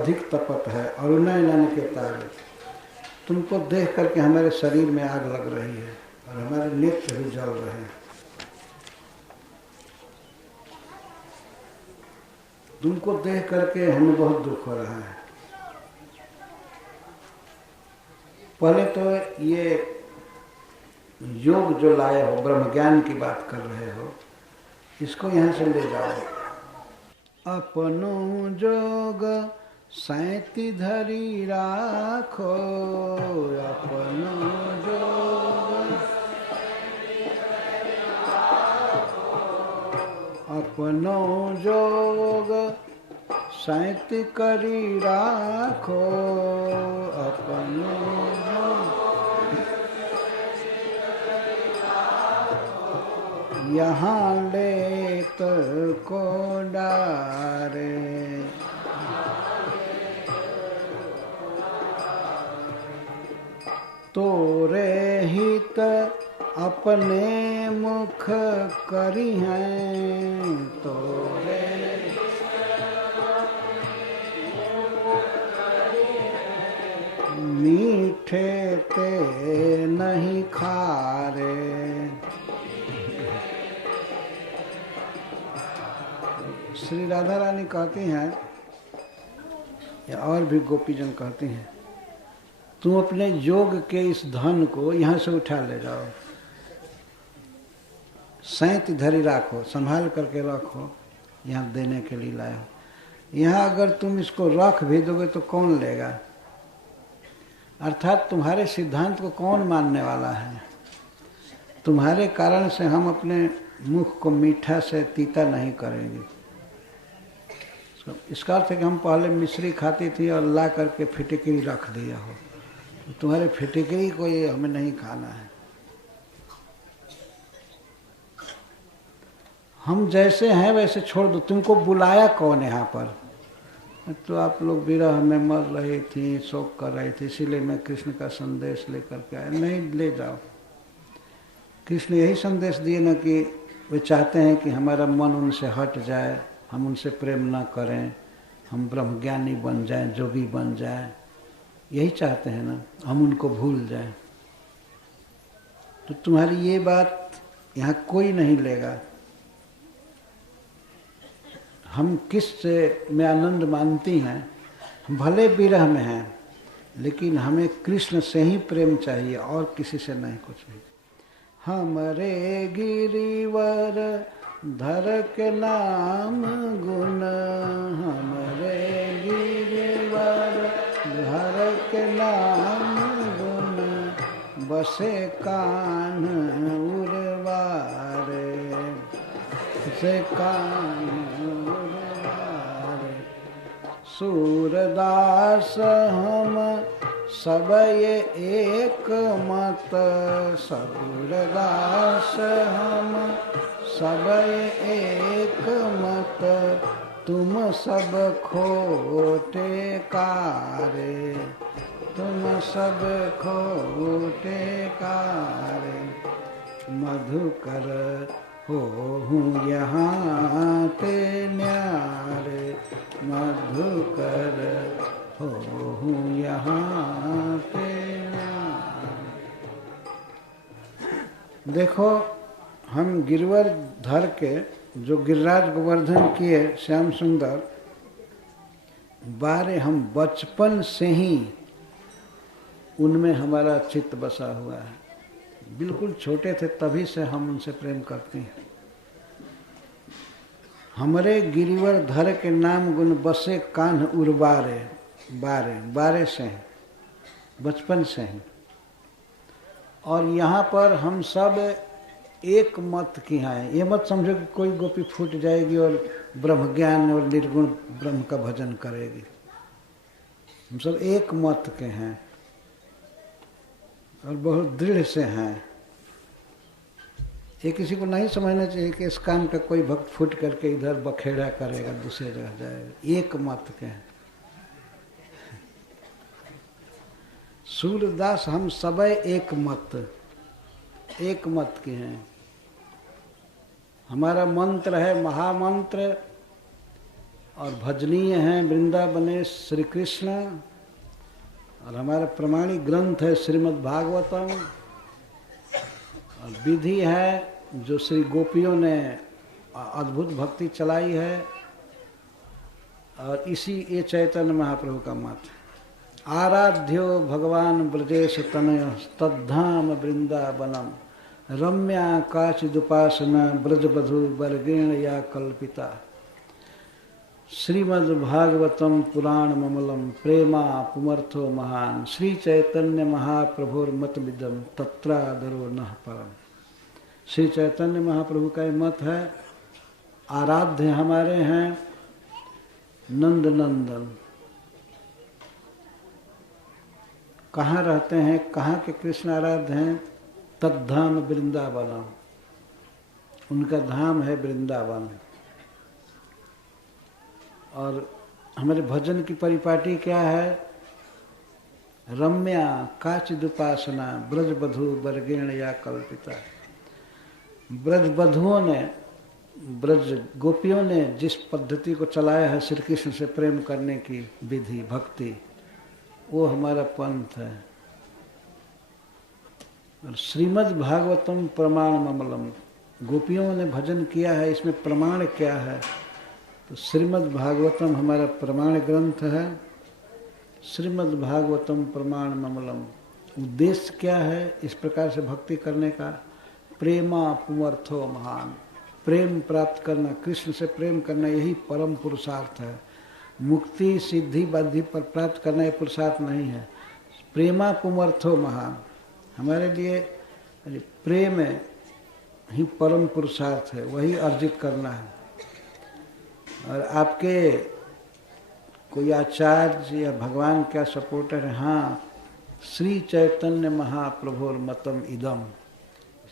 अधिक तपत है और उन्नय लाने के तारे। तुमको देख करके हमारे शरीर में आग लग रही है और हमारे नेत्र भी जल रहे हैं। तुमको देख करके हमें बहुत दुख हो रहा है। पहले तो ये योग जो लाए हो, ब्रह्म ज्ञान की बात कर रहे हो, इसको यहाँ से ले जाओ। अपनो जोग सैती धरी राखो, अपनो जोग, अपनो जोग सैती करी राखो, अपनो यहाँ लेत को डारे, तोरे हित अपने मुख करी हैं, तोरे मीठे ते नहीं खारे। श्री राधा रानी कहती हैं, या और भी गोपीजन कहती हैं, तुम अपने योग के इस धन को यहाँ से उठा ले जाओ, सैंत धरी राखो, संभाल करके रखो, यहाँ देने के लिए लाए हो। यहाँ अगर तुम इसको रख भी दोगे तो कौन लेगा? अर्थात तुम्हारे सिद्धांत को कौन मानने वाला है? तुम्हारे कारण से हम अपने मुख को मीठा से तीता नहीं करेंगे। इसका अर्थ है कि हम पहले मिश्री खाती थी और ला करके फिटिकरी रख दिया हो, तो तुम्हारे फिटिकरी को ये हमें नहीं खाना है। हम जैसे हैं वैसे छोड़ दो। तुमको बुलाया कौन यहाँ पर? तो आप लोग विरह में मर रही थी, शोक कर रही थी, इसीलिए मैं कृष्ण का संदेश लेकर के आया। नहीं ले जाओ। कृष्ण यही संदेश दिए ना कि वे चाहते हैं कि हमारा मन उनसे हट जाए, हम उनसे प्रेम ना करें, हम ब्रह्मज्ञानी बन जाएं, जोगी बन जाएं, यही चाहते हैं ना, हम उनको भूल जाएं। तो तुम्हारी ये बात यहाँ कोई नहीं लेगा। हम किस से में आनंद मानती हैं? हम भले विरह में हैं, लेकिन हमें कृष्ण से ही प्रेम चाहिए और किसी से नहीं, कुछ भी। हमरे गिरिवर धर के नाम गुण, हमरे गिरिवर धर के नाम गुण, बसे कान उर्वारे, बसे कान उर्वारे। सूरदास हम सब ये एक मत, सूरदास हम सब एक मत, तुम सब खोटे कारे, तुम सब खोटे कारे। मधुकर हो हूँ यहाँ ते न्यारे, मधुकर हो हूँ यहाँ ते न्यारे। देखो, हम गिरवर धर के जो गिरिराज गोवर्धन किए श्याम सुंदर, बारे हम बचपन से ही उनमें हमारा चित्त बसा हुआ है। बिल्कुल छोटे थे तभी से हम उनसे प्रेम करते हैं। हमरे गिरिवर धर के नाम गुण, बसे कान्ह उर्वारे, बारे बारे से हैं, बचपन से हैं। और यहाँ पर हम सब एक मत की हैं। ये मत समझो कि कोई गोपी फूट जाएगी और ब्रह्म ज्ञान और निर्गुण ब्रह्म का भजन करेगी। हम सब एक मत के हैं और बहुत दृढ़ से हैं। ये किसी को नहीं समझना चाहिए कि इस काम का कोई भक्त फूट करके इधर बखेड़ा करेगा, दूसरे जगह जाएगा। एक मत के हैं। सूरदास हम सब एक मत, एक मत के हैं। हमारा मंत्र है महामंत्र, और भजनीय हैं वृंदावनेश श्री कृष्ण। और हमारा प्रमाणिक ग्रंथ है श्रीमद् भागवतम। और विधि है जो श्री गोपियों ने अद्भुत भक्ति चलाई है। और इसी ये चैतन्य महाप्रभु का मत है। आराध्यो भगवान ब्रजेश तनय तद्धाम वृंदावनम रम्या काचिदुपासना ब्रजबधु वर्गेण या कल्पिता। श्रीमद्भागवतम पुराण ममलम प्रेमा पुमर्थो महान श्री चैतन्य महाप्रभुर्मतमिदम तत्रादरो नः परम। श्री चैतन्य महाप्रभु का मत है। आराध्य हमारे हैं नंद नंदन। कहाँ रहते हैं, कहाँ के कृष्ण आराध्य हैं? तद्धाम वृंदावनम, उनका धाम है वृंदावन। और हमारे भजन की परिपाटी क्या है? रम्या काचिदुपासना ब्रजबधु वर्गेण या कल्पिता। ब्रजबधुओं ने, ब्रज गोपियों ने जिस पद्धति को चलाया है श्री कृष्ण से प्रेम करने की विधि भक्ति, वो हमारा पंथ है। और श्रीमद् भागवतम प्रमाण ममलम, गोपियों ने भजन किया है, इसमें प्रमाण क्या है? तो श्रीमद् भागवतम हमारा प्रमाण ग्रंथ है। श्रीमद् भागवतम प्रमाण ममलम। उद्देश्य क्या है इस प्रकार से भक्ति करने का? प्रेमा पुमर्थो महान, प्रेम प्राप्त करना, कृष्ण से प्रेम करना, यही परम पुरुषार्थ है। मुक्ति सिद्धि बाद्धि पर प्राप्त करना ये पुरुषार्थ नहीं है। प्रेमा पुमर्थो महान, हमारे लिए प्रेम ही परम पुरुषार्थ है, वही अर्जित करना है। और आपके कोई आचार्य या भगवान क्या सपोर्टर है? हाँ, श्री चैतन्य महाप्रभुर मतम इदम,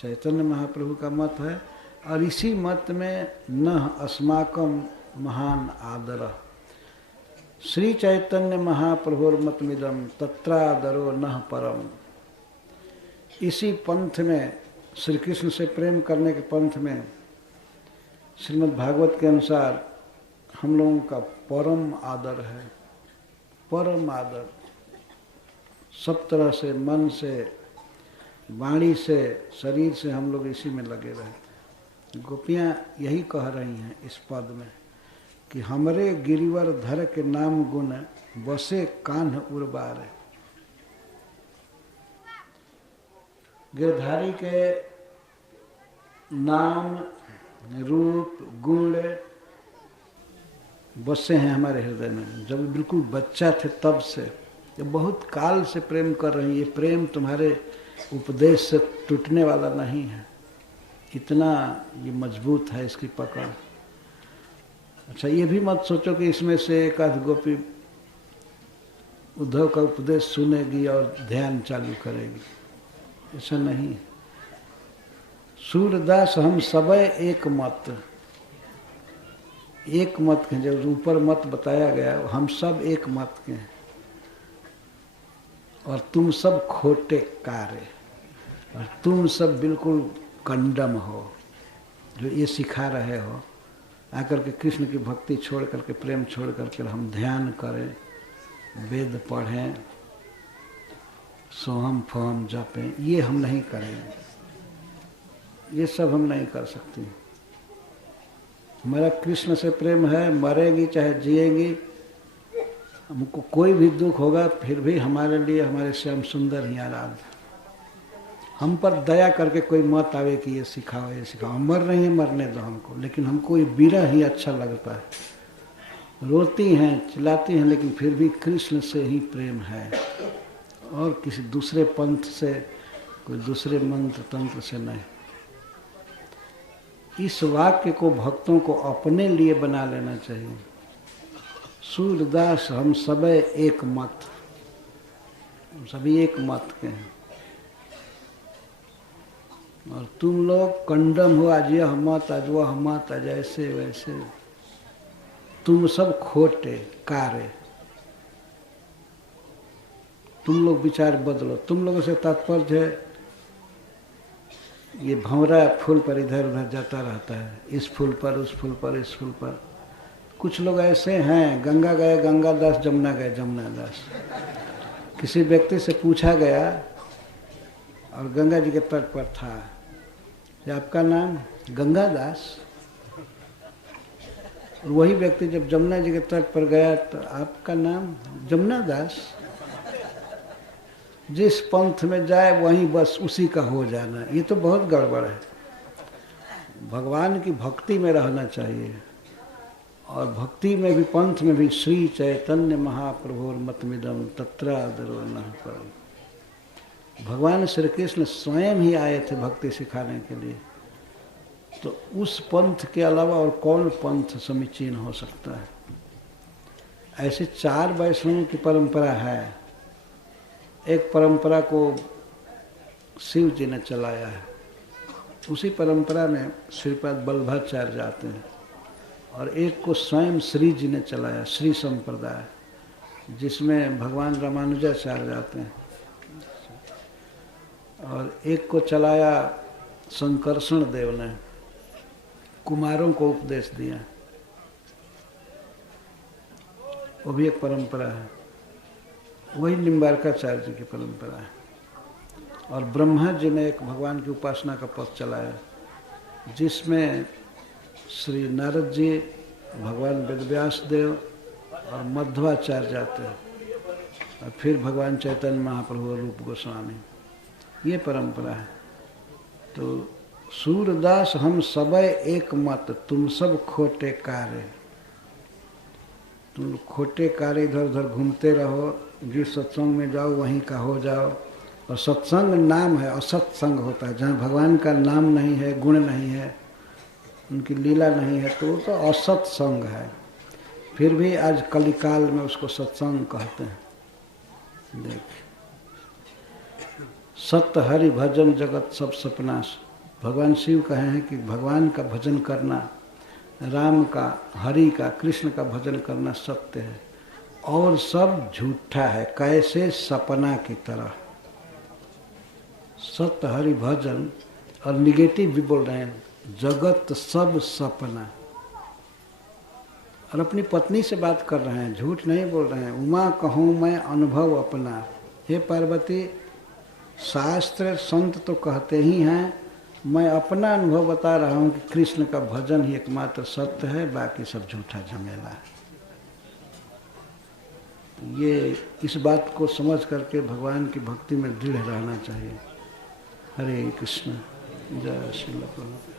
चैतन्य महाप्रभु का मत है। और इसी मत में न अस्माकम महान आदर, श्री चैतन्य महाप्रभुर मतमिदम तत्रादरो नः परम। इसी पंथ में, श्री कृष्ण से प्रेम करने के पंथ में, श्रीमद् भागवत के अनुसार हम लोगों का परम आदर है। परम आदर सब तरह से, मन से, वाणी से, शरीर से हम लोग इसी में लगे रहते। गोपियाँ यही कह रही हैं इस पद में कि हमरे गिरिवर धर के नाम गुण बसे कान्ह उर्बारे। गिरधारी के नाम रूप गुण बसे हैं हमारे हृदय में। जब बिल्कुल बच्चा थे तब से, ये बहुत काल से प्रेम कर रही हैं। ये प्रेम तुम्हारे उपदेश से टूटने वाला नहीं है, इतना ये मजबूत है इसकी पकड़। अच्छा, ये भी मत सोचो कि इसमें से एक आध गोपी उद्धव का उपदेश सुनेगी और ध्यान चालू करेगी, ऐसा नहीं। सूरदास हम सब एक मत, एक मत के, जब ऊपर मत बताया गया, हम सब एक मत के हैं और तुम सब खोटे कार्य, और तुम सब बिल्कुल कंडम हो जो ये सिखा रहे हो। आकर के कृष्ण की भक्ति छोड़ करके, प्रेम छोड़ करके हम ध्यान करें, वेद पढ़ें, सोहम फोहम जपें, ये हम नहीं करेंगे, ये सब हम नहीं कर सकते। हमारा कृष्ण से प्रेम है, मरेंगी चाहे जिएंगी, हमको कोई भी दुख होगा फिर भी हमारे लिए हमारे श्याम सुंदर ही आराध्य। हम पर दया करके कोई मत आवे कि ये सिखाओ ये सिखाओ, हम मर रहे हैं, मरने दो हमको, लेकिन हमको ये विरह ही अच्छा लगता है। रोती हैं, चिल्लाती हैं, लेकिन फिर भी कृष्ण से ही प्रेम है और किसी दूसरे पंथ से, कोई दूसरे मंत्र तंत्र से नहीं। इस वाक्य को भक्तों को अपने लिए बना लेना चाहिए। सूरदास हम सब एक मत, हम सभी एक मत के हैं, और तुम लोग कंडम हो, आज यह मत, आज वह मत, आज ऐसे वैसे, तुम सब खोटे कार्य, तुम लोग विचार बदलो। तुम लोगों से तात्पर्य है ये भंवरा फूल पर इधर उधर जाता रहता है, इस फूल पर, उस फूल पर, इस फूल पर, कुछ लोग ऐसे हैं, गंगा गए गंगा दास, जमुना गए जमुना दास। किसी व्यक्ति से पूछा गया और गंगा जी के तट पर था कि आपका नाम गंगा दास? और वही व्यक्ति जब जमुना जी के तट पर गया तो आपका नाम जमुना दास? जिस पंथ में जाए वहीं बस उसी का हो जाना, ये तो बहुत गड़बड़ है। भगवान की भक्ति में रहना चाहिए, और भक्ति में भी, पंथ में भी श्री चैतन्य महाप्रभुर मतमिदम तत्रादरो न परम। भगवान श्री कृष्ण स्वयं ही आए थे भक्ति सिखाने के लिए, तो उस पंथ के अलावा और कौन पंथ समीचीन हो सकता है? ऐसे 4 वैष्णवों की परंपरा है। एक परंपरा को शिव जी ने चलाया है, उसी परंपरा में श्रीपाद वल्लभाचार्य आते हैं, और एक को स्वयं श्री जी ने चलाया, श्री संप्रदाय, जिसमें भगवान रामानुजाचार्य आते हैं, और एक को चलाया संकर्षण देव ने, कुमारों को उपदेश दिया, वो भी एक परंपरा है। वही निम्बारकाचार्य जी की परंपरा है। और ब्रह्मा जी ने एक भगवान की उपासना का पथ चलाया, जिसमें श्री नारद जी, भगवान वेदव्यास देव और मध्वाचार्य जाते हैं, और फिर भगवान चैतन्य महाप्रभु और रूप गोस्वामी, ये परंपरा है। तो सूरदास हम सबे एक मत, तुम सब खोटे कार्य। तुम खोटे कार्य इधर उधर घूमते रहो, जिस सत्संग में जाओ वहीं का हो जाओ। और सत्संग नाम है, असत्संग होता है। जहाँ भगवान का नाम नहीं है, गुण नहीं है, उनकी लीला नहीं है, तो वो तो असत्संग है। फिर भी आज कलिकाल में उसको सत्संग कहते हैं। देख, सत्य हरि भजन जगत सब सपना। भगवान शिव कहे हैं कि भगवान का भजन करना, राम का, हरि का, कृष्ण का भजन करना सत्य है, और सब झूठा है, कैसे सपना की तरह। सत्य हरि भजन, और निगेटिव भी बोल रहे हैं, जगत सब सपना। और अपनी पत्नी से बात कर रहे हैं, झूठ नहीं बोल रहे हैं। उमा कहूँ मैं अनुभव अपना। हे पार्वती, शास्त्र संत तो कहते ही हैं, मैं अपना अनुभव बता रहा हूँ कि कृष्ण का भजन ही एकमात्र सत्य है, बाकी सब झूठा झमेला है। ये इस बात को समझ करके भगवान की भक्ति में दृढ़ रहना चाहिए। हरे कृष्ण, जय श्री प्रभु।